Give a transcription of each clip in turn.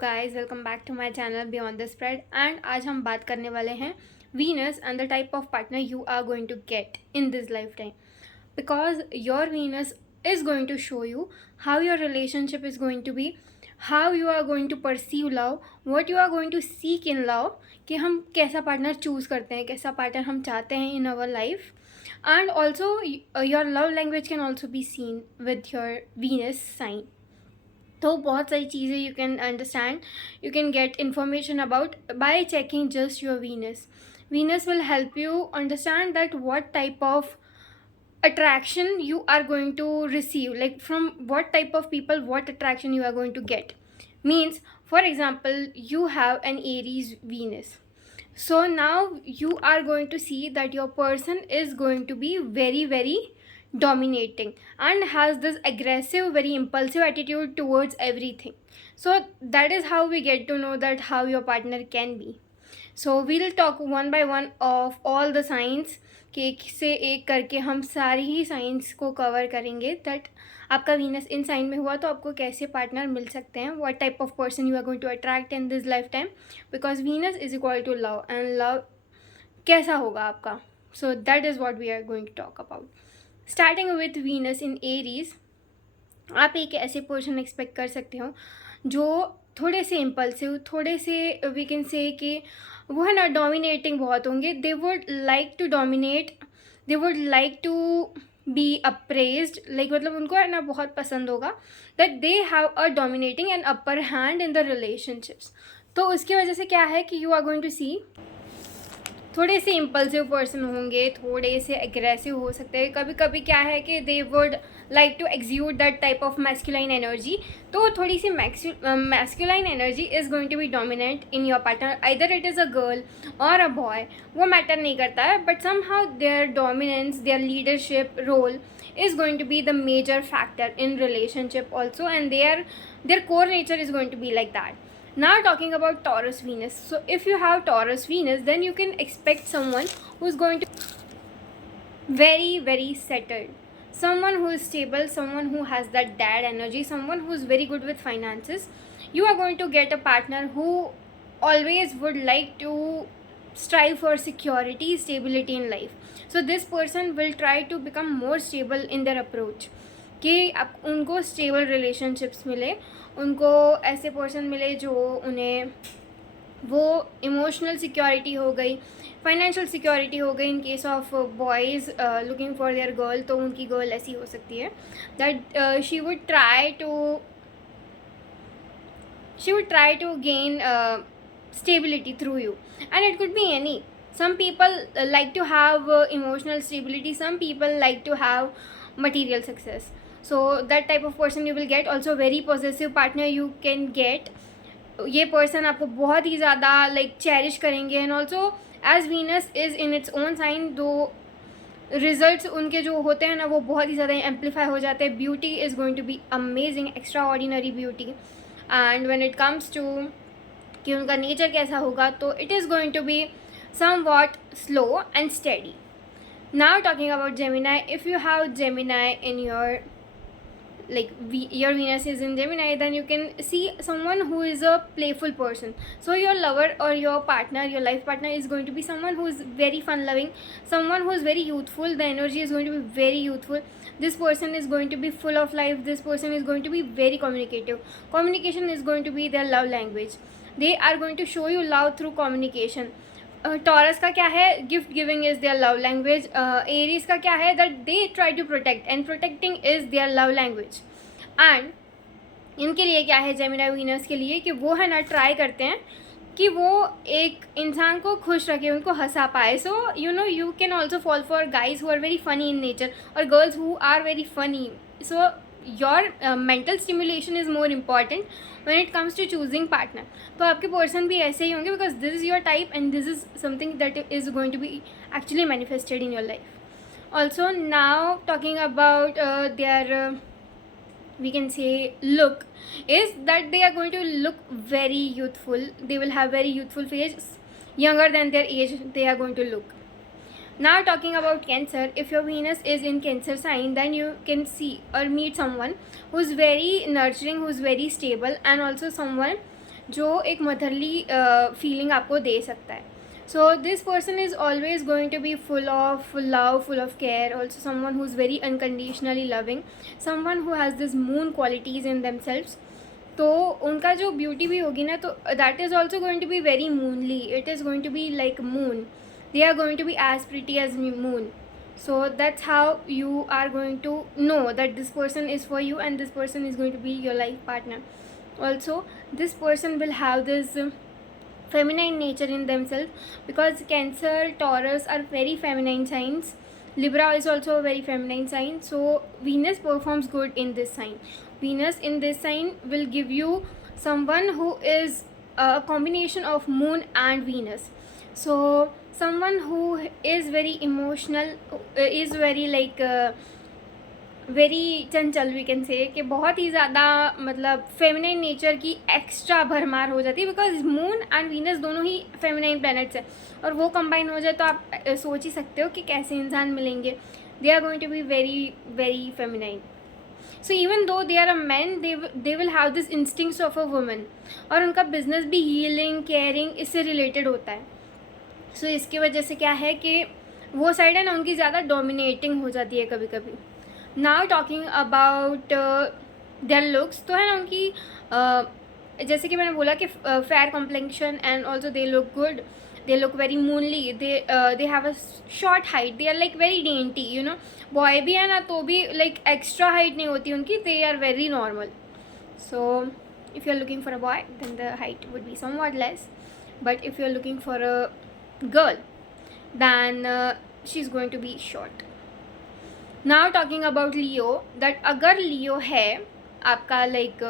Guys, welcome back to my channel beyond the spread. And आज हम बात करने वाले हैं Venus and the type of partner you are going to get in this life time, because your Venus is going to show you how your relationship is going to be, how you are going to perceive love, what you are going to seek in love, कि हम कैसा partner choose करते हैं, कैसा partner हम चाहते हैं in our life. And also your love language can also be seen with your Venus sign. तो बहुत सारी चीज़ें you can understand, you can get information about by checking just your Venus. Venus will help you understand that what type of attraction you are going to receive, like from what type of people what attraction you are going to get. Means, for example, you have an Aries Venus, so now you are going to see that your person is going to be very dominating and has this aggressive, very impulsive attitude towards everything. So that is how we get to know that how your partner can be. So we'll talk one by one of all the signs, कि एक से एक करके हम सारी ही science को cover करेंगे दैट आपका वीनस इन साइन में हुआ तो आपको कैसे पार्टनर मिल सकते हैं, what type of person you are going to attract in this life time, because Venus is equal to love and love कैसा होगा आपका. So that is what we are going to talk about. Starting with Venus in Aries, आप एक ऐसे person expect कर सकते हो जो थोड़े से इम्पल्सिव, थोड़े से वी कैन से कि वो है ना डोमिनेटिंग बहुत होंगे. They would like to dominate, they would like to be appraised, like मतलब उनको है ना बहुत पसंद होगा that they have a dominating and upper hand in the relationships. तो उसकी वजह से क्या है कि you are going to see थोड़े से इम्पल्सिव पर्सन होंगे, थोड़े से एग्रेसिव हो सकते हैं. कभी कभी क्या है कि they would like to execute that type of masculine energy. तो थोड़ी सी masculine energy is going to be dominant in your partner, either it is a girl or a boy, वो मैटर नहीं करता है, but some their dominance, their leadership role is going to be the major factor in relationship also, and their core nature is going to be like that. Now talking about Taurus Venus. So if you have Taurus Venus, then you can expect someone who is going to very settled, someone who is stable, someone who has that dad energy, someone who is very good with finances. You are going to get a partner who always would like to strive for security, stability in life. So this person will try to become more stable in their approach, कि आप उनको stable relationships मिले, उनको ऐसे person मिले जो उन्हें वो इमोशनल सिक्योरिटी हो गई, फाइनेंशियल सिक्योरिटी हो गई. In case of boys looking for their girl, तो उनकी गर्ल ऐसी हो सकती है that she would try to gain stability through you, and it could be any. Some people like to have emotional stability, some people like to have material success. So that type of person you will get. Also very possessive partner you can get. ये person आपको बहुत ही ज़्यादा like cherish करेंगे, and also as Venus is in its own sign, दो results उनके जो होते हैं ना वो बहुत ही ज़्यादा एम्पलीफाई हो जाते हैं. Beauty is going to be amazing, extraordinary beauty. And when it comes to कि उनका नेचर कैसा होगा, तो it is going to be somewhat slow and steady. Now talking about Gemini, if you have Gemini in your your Venus is in Gemini, then you can see someone who is a playful person. So your lover or your partner, your life partner, is going to be someone who is very fun loving, someone who is very youthful. The energy is going to be very youthful. This person is going to be full of life. This person is going to be very communicative. Communication is going to be their love language. They are going to show you love through communication. Taurus का क्या है, gift giving is their love language. Aries का क्या है, that they try to protect, and protecting is their love language. And इनके लिए क्या है, जेमिनी वीनस के लिए, कि वो है ना ट्राई करते हैं कि वो एक इंसान को खुश रखे, उनको हंसा पाए. So you can also fall for guys who are very funny in nature, और girls who are very funny. So your mental stimulation is more important when it comes to choosing partner. तो आपके person भी ऐसे ही होंगे, because this is your type and this is something that is going to be actually manifested in your life. Also, now talking about their we can say look, is that they are going to look very youthful. They will have very youthful face, younger than their age they are going to look. Now talking about Cancer, if your Venus is in Cancer sign, then you can see or meet someone who is very nurturing, who is very stable, and also someone जो एक motherly feeling आपको दे सकता है. So this person is always going to be full of love, full of care, also someone who's very unconditionally loving, someone who has this moon qualities in themselves. तो उनका जो beauty भी होगी ना, तो that is also going to be very moonly. It is going to be like moon. They are going to be as pretty as moon. So that's how you are going to know that this person is for you and this person is going to be your life partner. Also, this person will have this feminine nature in themselves, because Cancer, Taurus are very feminine signs. Libra is also a very feminine sign. So Venus performs good in this sign. Venus in this sign will give you someone who is a combination of moon and Venus. So someone who is very emotional, is very like very Chanchal, we can say, कि बहुत ही ज़्यादा मतलब feminine nature की extra भरमार हो जाती है, बिकॉज मून एंड वीनस दोनों ही फेमिनाइन प्लैनेट्स हैं, और वो कंबाइन हो जाए तो आप सोच ही सकते हो कि कैसे इंसान मिलेंगे. They are going to be very very feminine. So even though they are a man, they will have this instincts of a woman, और उनका बिजनेस भी हीलिंग, केयरिंग, इससे रिलेटेड होता है. सो इसकी वजह से क्या है कि वो साइड है ना उनकी ज़्यादा डोमिनेटिंग हो जाती है कभी कभी. Now talking about their looks, तो है ना उनकी जैसे कि मैंने बोला कि fair complexion and also they look good, they look very moonly, they have a short height, they are like very dainty, you know. Boy भी है ना तो भी लाइक एक्स्ट्रा हाइट नहीं होती उनकी, they are very normal. So if you are looking for a boy then the height would be somewhat less, but if you are looking for a girl then she's going to be short. Now talking about Leo, that अगर Leo है आपका like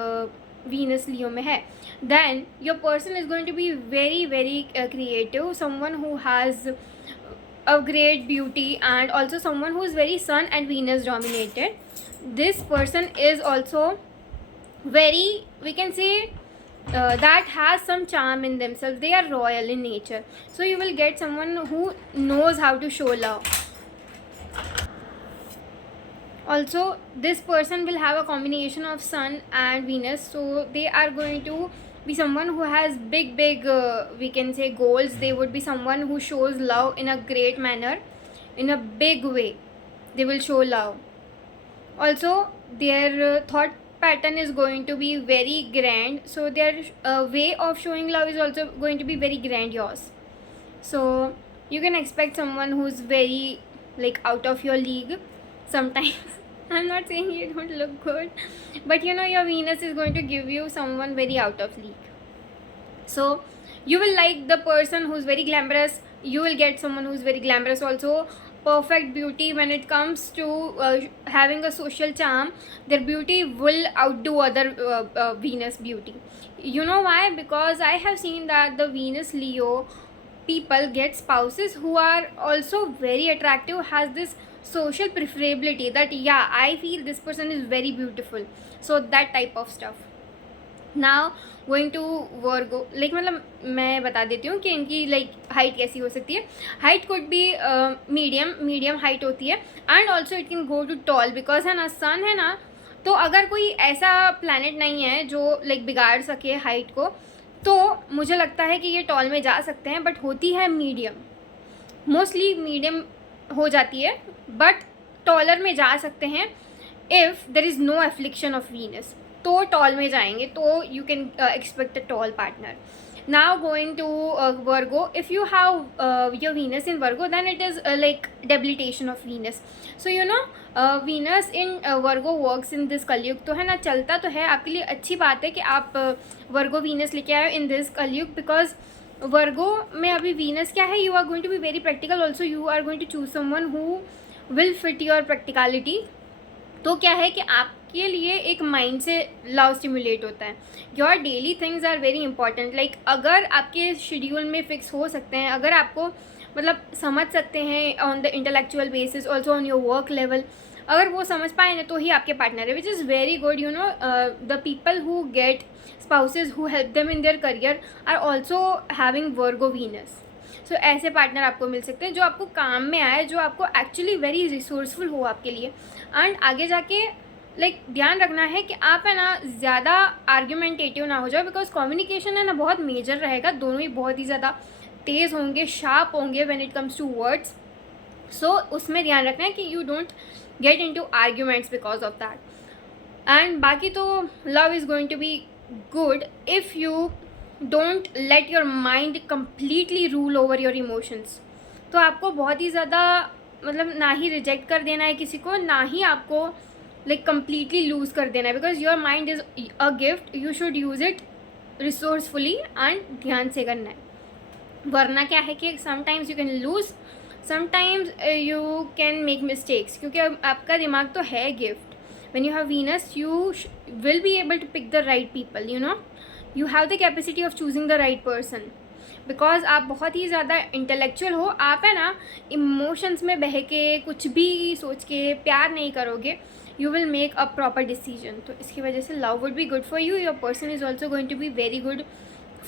Venus Leo में है, then your person is going to be very very creative, someone who has a great beauty, and also someone who is very Sun and Venus dominated. This person is also very, we can say, that has some charm in themselves. They are royal in nature, so you will get someone who knows how to show love. Also this person will have a combination of Sun and Venus, so they are going to be someone who has big we can say goals. They would be someone who shows love in a great manner, in a big way. They will show love. Also their thought pattern is going to be very grand, so their way of showing love is also going to be very grandiose. So you can expect someone who's very like out of your league sometimes. I'm not saying you don't look good, but you know your Venus is going to give you someone very out of league. So you will like the person who's very glamorous, you will get someone who's very glamorous also. Perfect beauty when it comes to having a social charm, their beauty will outdo other Venus beauty. You know why? Because I have seen that the Venus Leo people get spouses who are also very attractive, has this social preferability that yeah, I feel this person is very beautiful, so that type of stuff. Now going to Virgo, like मतलब मैं बता देती हूँ कि इनकी like height कैसी हो सकती है. Height could be medium height होती है, and also it can go to tall, because है ना सन है ना, तो अगर कोई ऐसा प्लानट नहीं है जो लाइक बिगाड़ सके हाइट को, तो मुझे लगता है कि ये टॉल में जा सकते हैं, बट होती है मीडियम, मोस्टली मीडियम हो जाती है, बट टॉलर में जा सकते हैं if there is no affliction of Venus, तो टॉल में जाएंगे, तो you can expect a tall partner. Now going to Virgo, if you have your Venus in Virgo then it is like debilitation of Venus. So you know Venus in Virgo works in this Kalyug, तो है ना चलता तो है आपके लिए, अच्छी बात है कि आप वर्गो वीनस लेके आए इन दिस कलयुग, बिकॉज वर्गो में अभी वीनस क्या है, you are going to be very practical, also you are going to choose someone who will fit your practicality. तो क्या है कि आपके लिए एक माइंड से लव स्टिमुलेट होता है. Your daily things are very important, like अगर आपके शेड्यूल में फिक्स हो सकते हैं, अगर आपको मतलब समझ सकते हैं on the intellectual basis, also on your work level, अगर वो समझ पाए ना तो ही आपके पार्टनर है, which is very good. You know the people who get spouses who help them in their career are also having Virgo Venus. So ऐसे partner आपको मिल सकते हैं जो आपको काम में आए, जो आपको एक्चुअली वेरी रिसोर्सफुल हो आपके लिए, एंड आगे जाके लाइक ध्यान रखना है कि आप है ना ज़्यादा आर्ग्यूमेंटेटिव ना हो जाओ, बिकॉज कम्युनिकेशन है ना बहुत मेजर रहेगा, दोनों ही बहुत ही ज़्यादा तेज़ होंगे, शार्प होंगे when it comes to words. So उसमें ध्यान रखना है कि you don't get into arguments because of that. And बाकी तो love is going to be good if you don't let your mind completely rule over your emotions. तो आपको बहुत ही ज़्यादा मतलब ना ही रिजेक्ट कर देना है किसी को, ना ही आपको लाइक कम्प्लीटली लूज़ कर देना है, because your mind is a gift, you should use it resourcefully and ध्यान से करना है. वरना क्या है कि sometimes you can lose, sometimes you can make mistakes, क्योंकि आपका दिमाग तो है gift. when you have Venus, you will be able to pick the right people, you know, you have the capacity of choosing the right person, because आप बहुत ही ज़्यादा intellectual हो. आप है ना इमोशंस में बह के कुछ भी सोच के प्यार नहीं करोगे, you will make a proper decision. तो इसकी वजह से love would be good for you. Your person is also going to be very good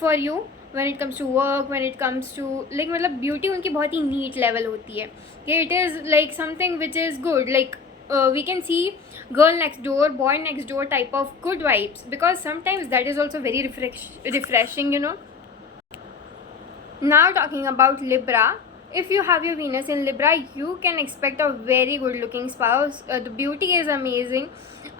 for you when it comes to work, when it comes to like मतलब beauty उनकी बहुत ही neat level होती है कि it is like something which is good, like we can see girl next door, boy next door type of good vibes, because sometimes that is also very refreshing, you know. Now talking about Libra, if you have your Venus in Libra, you can expect a very good looking spouse. The beauty is amazing,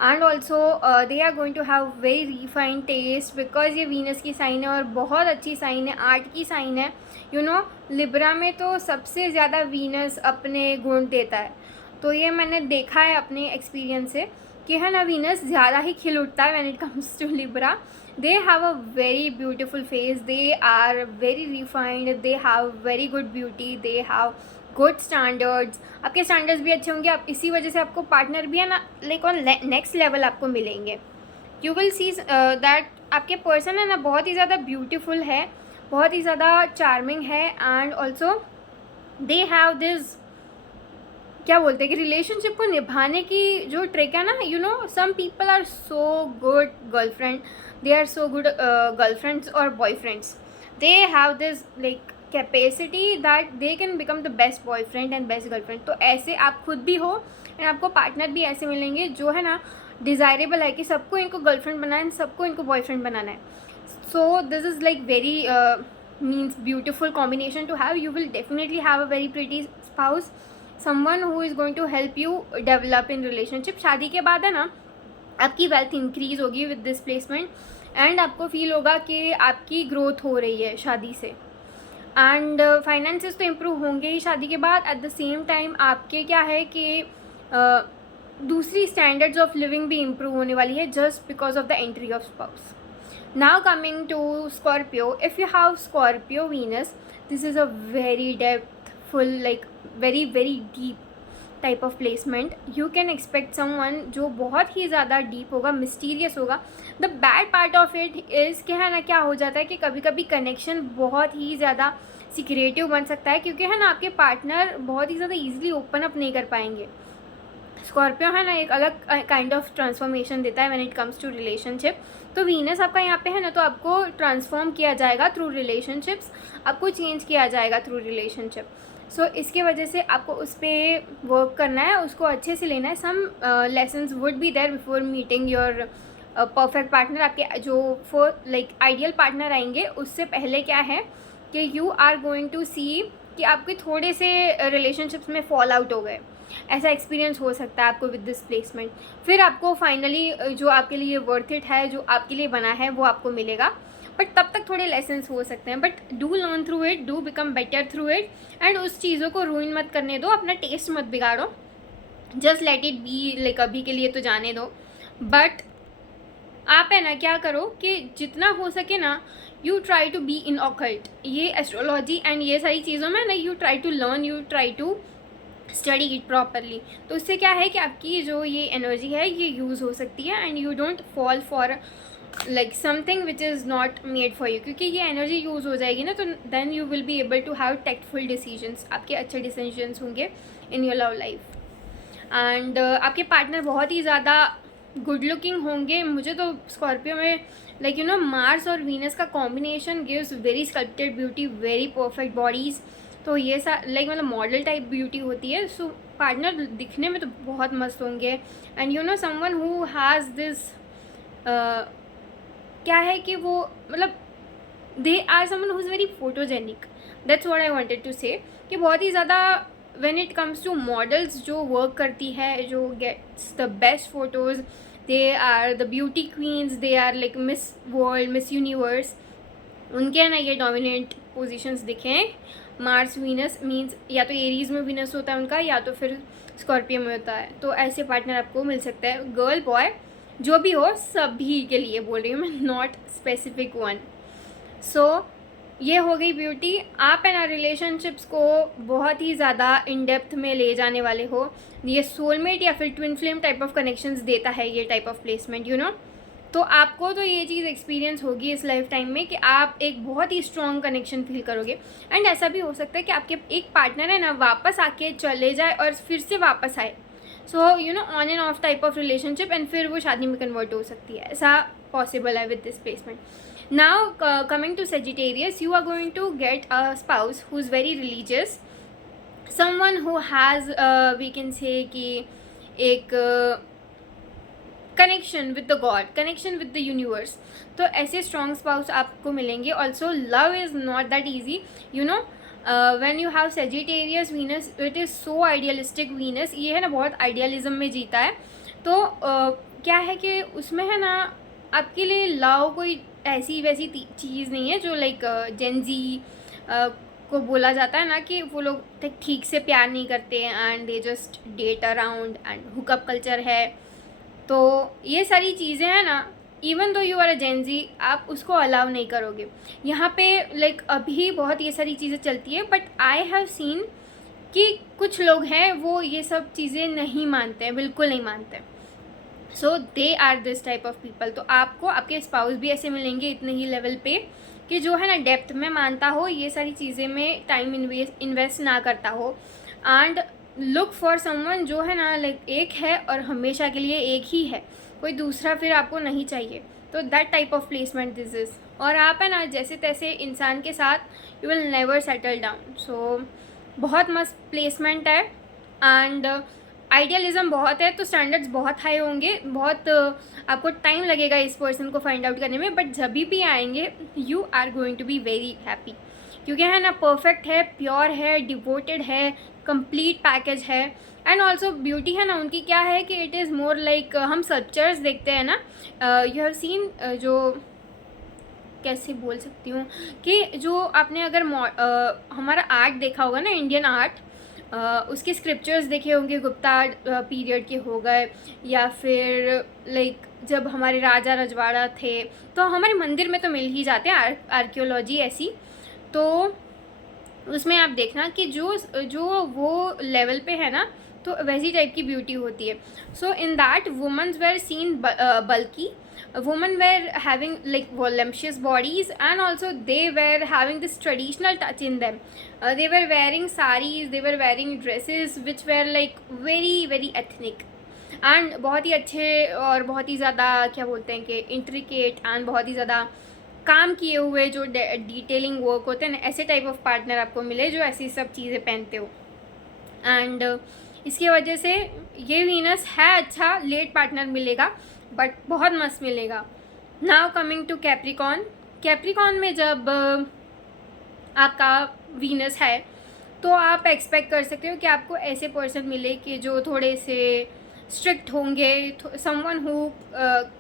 and also they are going to have very refined taste, because ये Venus की sign है और बहुत अच्छी sign है, art की sign है. you know, Libra में तो सबसे ज़्यादा Venus अपने गुण देता है. तो ये मैंने देखा है अपने एक्सपीरियंस से कि है ना वीनस ज़्यादा ही खिल उठता है when it comes to Libra. They have a very beautiful face, they are very refined, they have very good beauty, they have good standards. आपके स्टैंडर्ड्स भी अच्छे होंगे, आप इसी वजह से आपको पार्टनर भी है ना लाइक ऑन नेक्स्ट लेवल आपको मिलेंगे. यू विल सी दैट आपके पर्सन है ना बहुत ही ज़्यादा ब्यूटीफुल है, बहुत ही ज़्यादा चार्मिंग है, and also they have this क्या बोलते हैं कि रिलेशनशिप को निभाने की जो ट्रिक है ना, you know, some people are so good girlfriend, they are so good girlfriends और boyfriends, they have this like capacity that they can become the best boyfriend and best girlfriend. तो ऐसे आप खुद भी हो एंड आपको पार्टनर भी ऐसे मिलेंगे जो है ना डिज़ायरेबल है कि सबको इनको गर्लफ्रेंड बनाना है, सबको इनको बॉयफ्रेंड बनाना है. So this is like very means beautiful combination to have. You will definitely have a very pretty spouse, someone who is going to help you develop in relationship. शादी के बाद है ना आपकी वेल्थ इंक्रीज होगी with this placement, and आपको feel होगा कि आपकी ग्रोथ हो रही है शादी से, एंड फाइनेंसेस तो इम्प्रूव होंगे ही शादी के बाद. एट द सेम टाइम आपके क्या है कि दूसरी स्टैंडर्ड्स ऑफ लिविंग भी इम्प्रूव होने वाली है just because of the entry of spouse. Now coming to Scorpio, if you have Scorpio Venus, this is a very depthful like very very deep type of placement. You can expect someone जो बहुत ही ज़्यादा deep होगा, mysterious होगा. The bad part of it is कि है ना क्या हो जाता है कि कभी कभी connection बहुत ही ज़्यादा secretive बन सकता है, क्योंकि है ना आपके पार्टनर बहुत ही ज़्यादा easily open up नहीं कर पाएंगे. स्कॉर्पियो है ना एक अलग काइंड ऑफ ट्रांसफॉर्मेशन देता है when it comes to relationship. तो वीनस आपका यहाँ पे है ना, तो आपको ट्रांसफॉर्म किया जाएगा थ्रू रिलेशनशिप्स, आपको चेंज किया जाएगा थ्रू रिलेशनशिप. सो इसके वजह से आपको उस पर वर्क करना है, उसको अच्छे से लेना है. Some lessons would be there before meeting your perfect partner. आपके जो फॉर लाइक आइडियल पार्टनर आएंगे उससे पहले क्या है कि यू आर गोइंग टू सी कि आपके थोड़े से रिलेशनशिप्स में फॉल आउट हो गए. ऐसा एक्सपीरियंस हो सकता है आपको विद दिस प्लेसमेंट. फिर आपको फाइनली जो आपके लिए वर्थ इट है, जो आपके लिए बना है, वो आपको मिलेगा. बट तब तक थोड़े लेसन्स हो सकते हैं, but do learn through it, do become better through it, and उस चीज़ों को रूइन मत करने दो, अपना टेस्ट मत बिगाड़ो. Just let it be, like अभी के लिए तो जाने दो. बट आप है ना क्या करो कि जितना हो सके ना, you try to be in occult, ये एस्ट्रोलॉजी एंड ये सारी चीज़ों में ना you try to learn, you try to study it properly. तो इससे क्या है कि आपकी जो ये एनर्जी है ये यूज़ हो सकती है, and you don't fall for like something which is not made for you. क्योंकि ये एनर्जी यूज़ हो जाएगी ना, तो then you will be able to have tactful decisions. आपके अच्छे डिसीजंस होंगे in your love life. And आपके पार्टनर बहुत ही ज़्यादा गुड लुकिंग होंगे. मुझे तो स्कॉर्पियो में लाइक यू नो मार्स और वीनस का combination gives very sculpted beauty, very perfect bodies. तो ये लाइक मतलब मॉडल टाइप ब्यूटी होती है. सो पार्टनर दिखने में तो बहुत मस्त होंगे, and you know someone who has this, क्या है कि वो मतलब they are someone who is very photogenic, that's what I wanted to say, कि बहुत ही ज़्यादा when it comes to models जो वर्क करती है, जो gets the best photos, they are the beauty queens, they are like Miss World, Miss Universe, उनके ना ये डोमिनेंट पोजीशंस दिखे हैं। मार्स वीनस मींस या तो एरीज में वीनस होता है उनका, या तो फिर स्कॉर्पियो में होता है। तो ऐसे पार्टनर आपको मिल सकता है, गर्ल बॉय जो भी हो, सभी के लिए बोल रही हूँ मैं, नॉट स्पेसिफिक वन। सो ये हो गई ब्यूटी। आप है ना रिलेशनशिप्स को बहुत ही ज़्यादा इन डेप्थ में ले जाने वाले हो, ये सोलमेट या फिर twin flame type of connections देता है ये type of placement, you know. तो आपको तो ये चीज़ एक्सपीरियंस होगी इस लाइफ टाइम में कि आप एक बहुत ही स्ट्रॉन्ग कनेक्शन फील करोगे। एंड ऐसा भी हो सकता है कि आपके एक पार्टनर है ना वापस आके चले जाए और फिर से वापस आए, सो you know on end of type of relationship, and फिर वो शादी में कन्वर्ट हो सकती है, ऐसा पॉसिबल है with this placement. Now coming to Sagittarius, you are going to get a spouse who is very religious, someone who has we can say कि एक connection with the God, connection with the universe. तो ऐसे strong spouse आपको मिलेंगे। Also love is not that easy, you know, when you have Sagittarius Venus, it is so idealistic Venus, ये है ना बहुत आइडियलिज्म में जीता है। तो क्या है कि उसमें है ना आपके लिए लव कोई ऐसी वैसी चीज़ नहीं है जो लाइक जेंजी को बोला जाता है ना कि वो लोग ठीक से प्यार नहीं करते and they just date around and hookup culture है। तो ये सारी चीज़ें हैं ना, even though you are a Gen Z, आप उसको अलाउ नहीं करोगे यहाँ पे। लाइक अभी बहुत ये सारी चीज़ें चलती है, बट आई हैव सीन कि कुछ लोग हैं वो ये सब चीज़ें नहीं मानते हैं, बिल्कुल नहीं मानते। So they are this type of people. तो आपको आपके स्पाउस भी ऐसे मिलेंगे इतने ही लेवल पे कि जो है ना डेप्थ में मानता हो, ये सारी चीज़ें में टाइम इन्वेस्ट ना करता हो। एंड लुक फॉर समवन जो है ना लाइक एक है और हमेशा के लिए एक ही है, कोई दूसरा फिर आपको नहीं चाहिए। तो that type of placement this is. और आप है ना जैसे तैसे इंसान के साथ you will never settle down. So बहुत मस्त प्लेसमेंट है। एंड आइडियलिज्म बहुत है, तो स्टैंडर्ड्स बहुत हाई होंगे, बहुत आपको टाइम लगेगा इस पर्सन को फाइंड आउट करने में, बट जब भी आएंगे you are going to be very happy, क्योंकि है ना परफेक्ट है, प्योर है, डिवोटेड है, कंप्लीट पैकेज है। एंड ऑल्सो ब्यूटी है ना उनकी क्या है कि इट इज़ मोर लाइक हम स्कल्पचर्स देखते हैं ना, यू हैव सीन, जो कैसे बोल सकती हूँ कि जो आपने अगर हमारा आर्ट देखा होगा ना, इंडियन आर्ट, उसके स्क्रिप्चर्स देखे होंगे, गुप्ता पीरियड के हो गए, या फिर लाइक जब हमारे राजा रजवाड़ा थे, तो हमारे मंदिर में तो मिल ही जाते हैं आर्कियोलॉजी ऐसी। तो उसमें आप देखना कि जो वो लेवल पे है ना, तो वैसी टाइप की ब्यूटी होती है। So in that womens were seen बल्कि, women were having like voluptuous bodies, and also they were having this traditional touch in them. They were wearing saris, they were wearing dresses which were like very very ethnic, and बहुत ही अच्छे और बहुत ही ज़्यादा क्या बोलते हैं कि इंट्रिकेट एंड बहुत ही ज़्यादा काम किए हुए जो डिटेलिंग वर्क होते हैं ना, ऐसे टाइप ऑफ पार्टनर आपको मिले जो ऐसी सब चीज़ें पहनते हो। एंड इसकी वजह से ये वीनस है अच्छा, लेट पार्टनर मिलेगा बट बहुत मस्त मिलेगा। Now coming to Capricorn. Capricorn में जब आपका वीनस है तो आप एक्सपेक्ट कर सकते हो कि आपको ऐसे पर्सन मिले कि जो थोड़े से स्ट्रिक्ट होंगे, someone who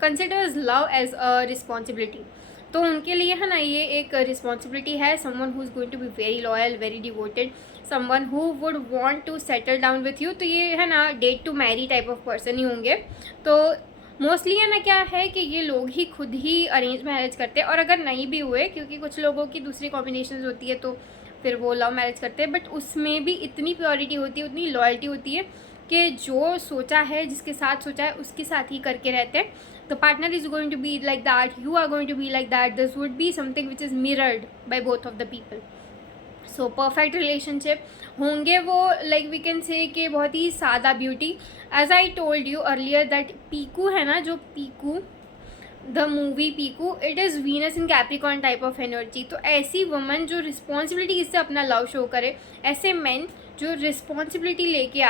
considers love as a responsibility. तो उनके लिए है ना ये एक रिस्पॉन्सिबिलिटी है, someone who is going to be very loyal, very devoted, someone who would want to settle down with you. तो ये है ना date to marry type of person ही होंगे। तो मोस्टली है ना क्या है कि ये लोग ही खुद ही अरेंज मैरिज करते हैं, और अगर नहीं भी हुए, क्योंकि कुछ लोगों की दूसरी कॉम्बिनेशन होती है तो फिर वो लव मैरिज करते हैं, बट उसमें भी इतनी प्योरिटी होती है, उतनी लॉयल्टी होती है कि जो सोचा है, जिसके साथ सोचा है उसके साथ ही करके रहते हैं। The partner is going to be like that, you are going to be like that, this would be something which is mirrored by both of the people. So perfect relationship होंगे वो, लाइक वी कैन से कि बहुत ही सादा beauty. As I told you earlier that Piku है ना, जो Piku the movie Piku, it is Venus in Capricorn type of energy. तो ऐसी वुमन जो रिस्पॉन्सिबिलिटी से अपना लव शो करे, ऐसे मैन जो रिस्पॉन्सिबिलिटी लेके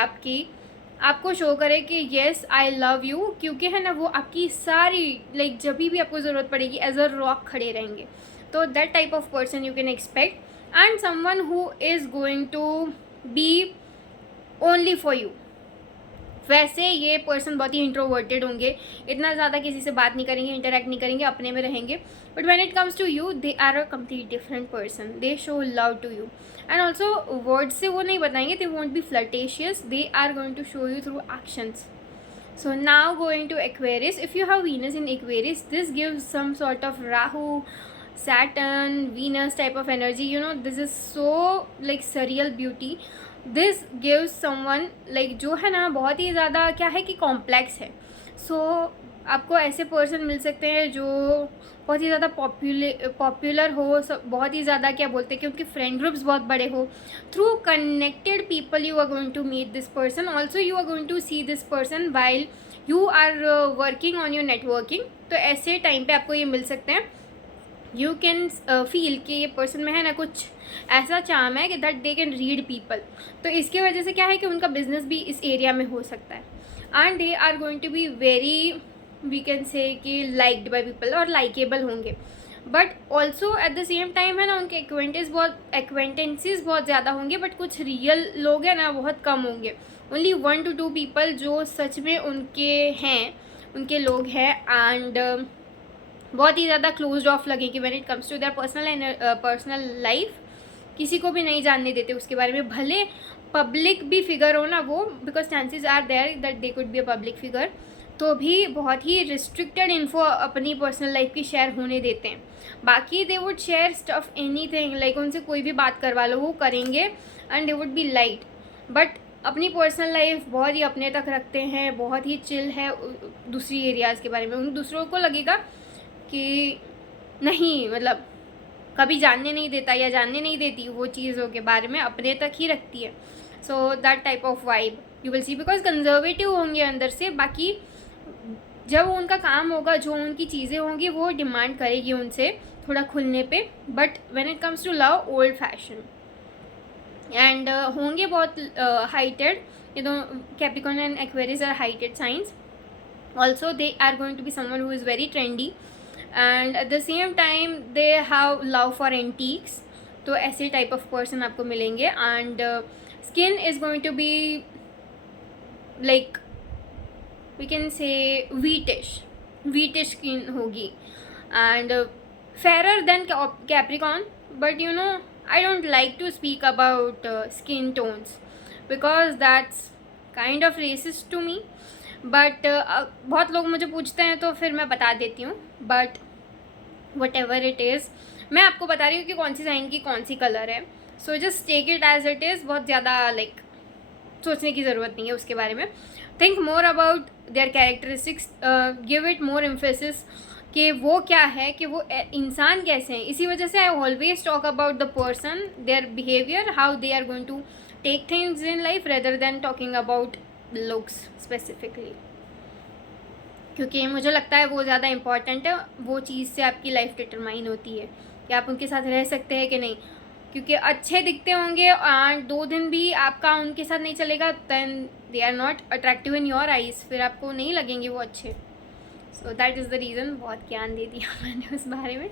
आपको शो करे कि येस आई लव यू, क्योंकि है ना वो आपकी सारी लाइक जब भी आपको ज़रूरत पड़ेगी एज अ रॉक खड़े रहेंगे। तो that type of person you can expect, and someone who is going to be only for you. वैसे ये पर्सन बहुत ही इंट्रोवर्टेड होंगे, इतना ज़्यादा किसी से बात नहीं करेंगे, इंटरेक्ट नहीं करेंगे, अपने में रहेंगे। But when it comes to you they are a complete different person, they show love to you. And also words से वो नहीं बताएंगे, they won't be flirtatious, they are going to show you through actions. So now going to Aquarius. If you have Venus in Aquarius, this gives some sort of Rahu, Saturn, Venus type of energy. You know, this is so like surreal beauty. This gives someone like जो है ना बहुत ही ज़्यादा क्या है कि complex है। So आपको ऐसे पर्सन मिल सकते हैं जो बहुत ही ज़्यादा पॉपुलर हो, सब बहुत ही ज़्यादा क्या बोलते हैं कि उनके फ्रेंड ग्रुप्स बहुत बड़े हो। Through connected people you are going to meet this person, also you are going to see this person while you are working on your networking. तो ऐसे टाइम पे आपको ये मिल सकते हैं। यू कैन फील कि ये पर्सन में है ना कुछ ऐसा चार्म है कि that they can read people. तो इसके वजह से क्या है कि उनका बिजनेस भी इस एरिया में हो सकता है। And they are going to be very we can say कि लाइक्ड बाय पीपल और लाइकेबल होंगे। But also at the same time है ना उनके एक्वेंटेंसेस बहुत ज़्यादा होंगे, बट कुछ रियल लोग हैं ना बहुत कम होंगे। ओनली 1 to 2 पीपल जो सच में उनके लोग हैं। एंड बहुत ही ज़्यादा क्लोज्ड ऑफ लगेंगे when it comes to their personal life. किसी को भी नहीं जानने देते उसके बारे में, भले पब्लिक भी फिगर हो ना वो, because chances are there that they could be a public figure, तो भी बहुत ही रिस्ट्रिक्टेड इन्फो अपनी पर्सनल लाइफ की शेयर होने देते हैं। बाकी they would share stuff anything, like उनसे कोई भी बात करवा लो वो करेंगे and they would be light. But अपनी पर्सनल लाइफ बहुत ही अपने तक रखते हैं, बहुत ही चिल है दूसरी एरियाज़ के बारे में। उन दूसरों को लगेगा कि नहीं, मतलब कभी जानने नहीं देता या जानने नहीं देती वो चीज़ों के बारे में, अपने तक ही रखती है। So that type of vibe you will see, because conservative होंगे अंदर से। बाकी जब उनका काम होगा, जो उनकी चीज़ें होंगी वो डिमांड करेगी उनसे थोड़ा खुलने पे। But when it comes to love, old fashion. And होंगे बहुत हाइटेड, you know, Capricorn and Aquarius are heighted signs. Also they are going to be someone who is very trendy, and at the same time they have love for antiques. तो ऐसे type of person आपको मिलेंगे। And skin is going to be like we can say wheatish skin होगी, and fairer than Capricorn. But you know I don't like to speak about skin tones because that's kind of racist to me. But बहुत लोग मुझे पूछते हैं तो फिर मैं बता देती हूँ। But what ever it is, मैं आपको बता रही हूँ कि कौन सी साइन की कौन सी कलर है। So just take it as it is. बहुत ज़्यादा लाइक सोचने की ज़रूरत नहीं है उसके बारे में। Think more about their characteristics, give it more emphasis कि वो क्या है, कि वो इंसान कैसे हैं। इसी वजह से I always talk about the person, their behaviour, how they are going to take things in life rather than talking about looks specifically, क्योंकि मुझे लगता है वो ज़्यादा इम्पॉर्टेंट है। वो चीज़ से आपकी लाइफ डिटरमाइन होती है कि आप उनके साथ रह सकते हैं कि नहीं। क्योंकि अच्छे दिखते होंगे और 2 दिन भी आपका उनके साथ नहीं चलेगा, then they are not attractive in your eyes, फिर आपको नहीं लगेंगे वो अच्छे। So that is the reason. बहुत ज्ञान दे दिया मैंने उस बारे में।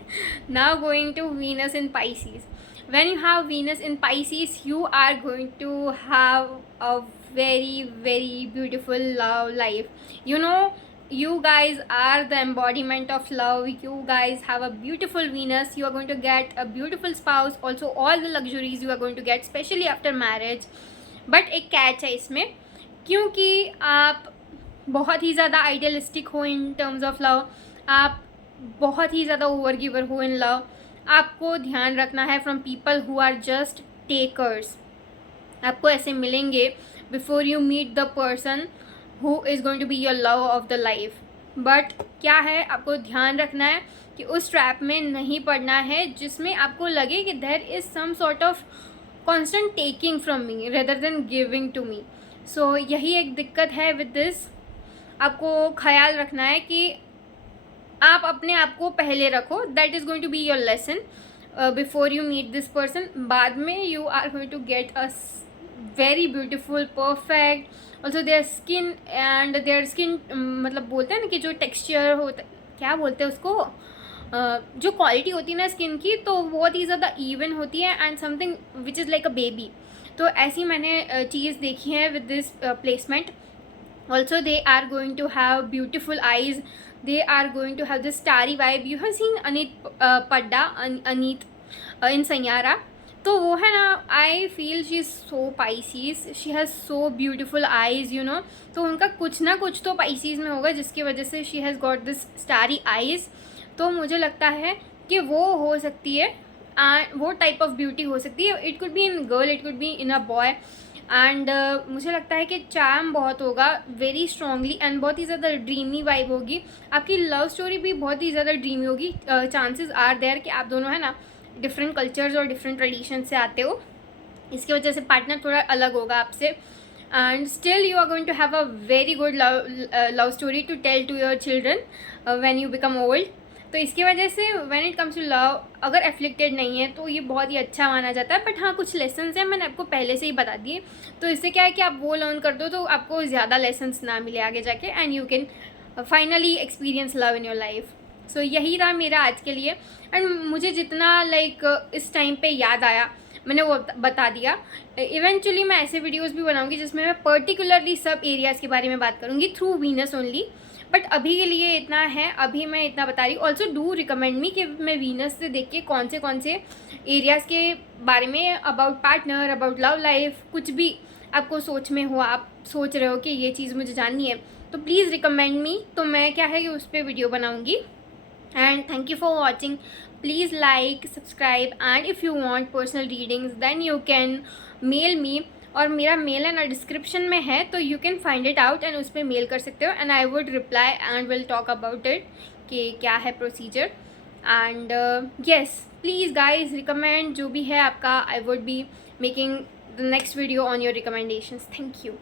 Now going to Venus in Pisces. when you have Venus in Pisces, you are going to have a very beautiful love life. You know, you guys are the embodiment of love. You guys have a beautiful Venus. You are going to get a beautiful spouse. Also all the luxuries you are going to get, especially after marriage. But एक catch है इसमें, क्योंकि आप बहुत ही ज़्यादा idealistic हो in terms of love, आप बहुत ही ज़्यादा ओवर गिवर हो इन लव। आपको ध्यान रखना है from people who are just takers. आपको ऐसे मिलेंगे before you meet the person who is going to be your love of the life. But क्या है, आपको ध्यान रखना है कि उस ट्रैप में नहीं पड़ना है जिसमें आपको लगे कि there is some sort of constant taking from me rather than giving to me. So यही एक दिक्कत है विद दिस। आपको ख्याल रखना है कि आप अपने आप को पहले रखो, that is going to be your lesson before you meet this person. बाद में you are going to get a very beautiful, perfect, also their skin and their skin, मतलब बोलते हैं ना कि जो टेक्सचर होता, क्या बोलते हैं उसको, जो क्वालिटी होती है ना स्किन की, तो बहुत ही ज़्यादा इवन होती है and something which is like a baby. तो ऐसी मैंने चीज़ देखी है with this placement. Also, they are going to have beautiful eyes. They are going to have the starry vibe. You have seen Aneet Padda, Aneet in Sanyara. तो वो है ना, I feel she is so Pisces, she has so beautiful eyes, you know. तो उनका कुछ ना कुछ तो पाइसीज में होगा जिसकी वजह से she has got this starry eyes. तो मुझे लगता है कि वो हो सकती है, वो टाइप ऑफ ब्यूटी हो सकती है. It could be in girl, it could be in a boy. And मुझे लगता है कि चार्म बहुत होगा, वेरी स्ट्रॉन्गली, एंड बहुत ही ज़्यादा ड्रीमी वाइब होगी. आपकी लव स्टोरी भी बहुत ही ज़्यादा ड्रीमी होगी. चांसेस आर देयर कि आप दोनों है ना डिफरेंट कल्चर्स और डिफरेंट ट्रेडिशन से आते हो, इसकी वजह से पार्टनर थोड़ा अलग होगा आपसे. And still you are going to have a very good love story to tell to your children when you become old. तो इसकी वजह से when it comes to love, अगर एफ्लिक्टेड नहीं है तो ये बहुत ही अच्छा माना जाता है. बट हाँ, कुछ लेसन्स हैं, मैंने आपको पहले से ही बता दिए. तो इससे क्या है कि आप वो लर्न कर दो तो आपको ज़्यादा लेसन्स ना मिले आगे जाके, and you can finally experience love in your life. So यही रहा मेरा आज के लिए. एंड मुझे जितना इस टाइम पे याद आया मैंने वो बता दिया. इवेंचुअली मैं ऐसे वीडियोस भी बनाऊंगी जिसमें मैं पर्टिकुलरली सब एरियाज़ के बारे में बात करूंगी थ्रू वीनस ओनली. बट अभी के लिए इतना है, अभी मैं इतना बता रही हूँ. ऑल्सो डू रिकमेंड मी कि मैं वीनस से देख के कौन से एरियाज़ के बारे में, about partner, about love life, कुछ भी आपको सोच में हो, आप सोच रहे हो कि ये चीज़ मुझे जाननी है, तो प्लीज़ रिकमेंड मी. तो मैं क्या है कि उस पर वीडियो बनाऊँगी. And thank you for watching. Please like, subscribe, and if you want personal readings then you can mail me. और मेरा मेल है ना डिस्क्रिप्शन में है, तो you can find it out and उस पर मेल कर सकते हो. And I would reply and will talk about it कि क्या है procedure. And yes, please guys recommend जो भी है आपका. I would be making the next video on your recommendations. Thank you.